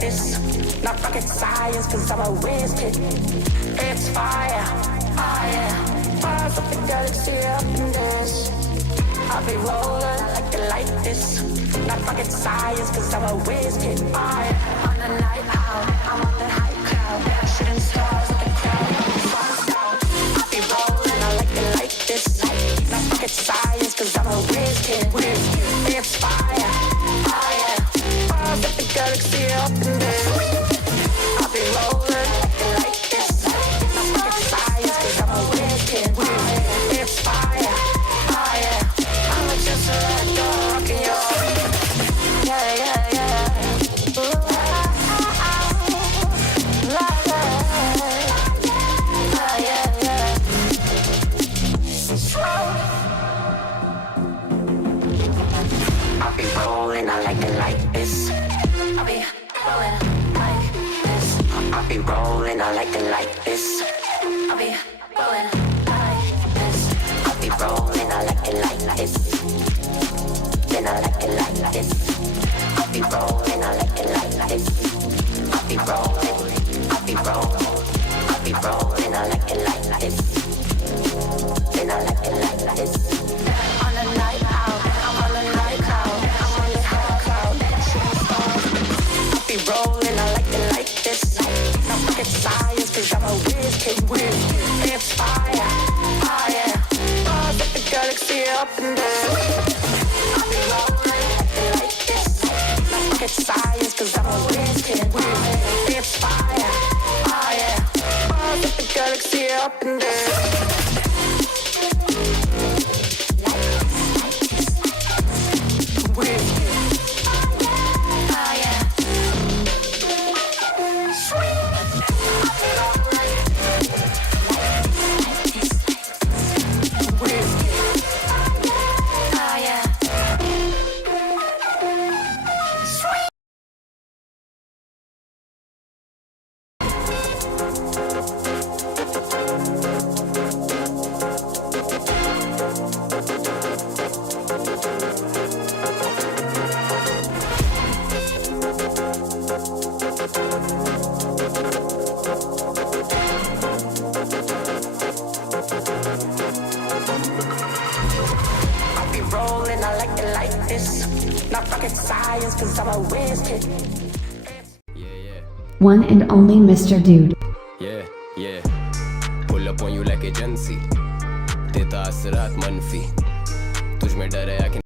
this. Not rocket science, cause I'm a whiz kid. It's fire, fire. Fires up the galaxy up in this. I'll be rolling like you like this. Not rocket science, cause I'm a whiz kid. Fire. On the night out, I'm on the high cloud. Shooting stars with the crowd. Sun's down. I'll be rolling, I like it like this. Not rocket science, cause I'm a whiz kid. It's fire, fire. Fires up the galaxy up in this. I'll be rolling like this. Not rocket science, cause I'm a whiz kid. It's fire, fire. I'm just a rock and roll. Yeah, yeah, yeah. Ooh, la, la, la, yeah, yeah. I'll be rolling, I like it like this. I'll be rolling like this. I'll be rolling, I like it like this. I'll be rolling like this. I'll be rolling, I like it like this. Then I like it like this. I'll be rolling, I like it like this. I'll be rolling, I'll be rolling, I'll be rolling, I like it like this. Then I like it like this. On the night out, I'm on the night cloud. I'm on the high cloud. Shooting stars. I'll be rolling, I like it like this. Not rocket science, cause I'm a whiz kid. It's fire, fire. Stars up the galaxy up in this. I'll be rolling like this. Not rocket science, cause I'm a whiz kid. It's fire, fire. Stars up the galaxy up in this. Rolling, I like it like this. Not rocket science, cause I'm a whiz kid. One and only Mr. Dude. Yeah, yeah. Pull up on you like agency. देता असरात मनफी तुझ में डर है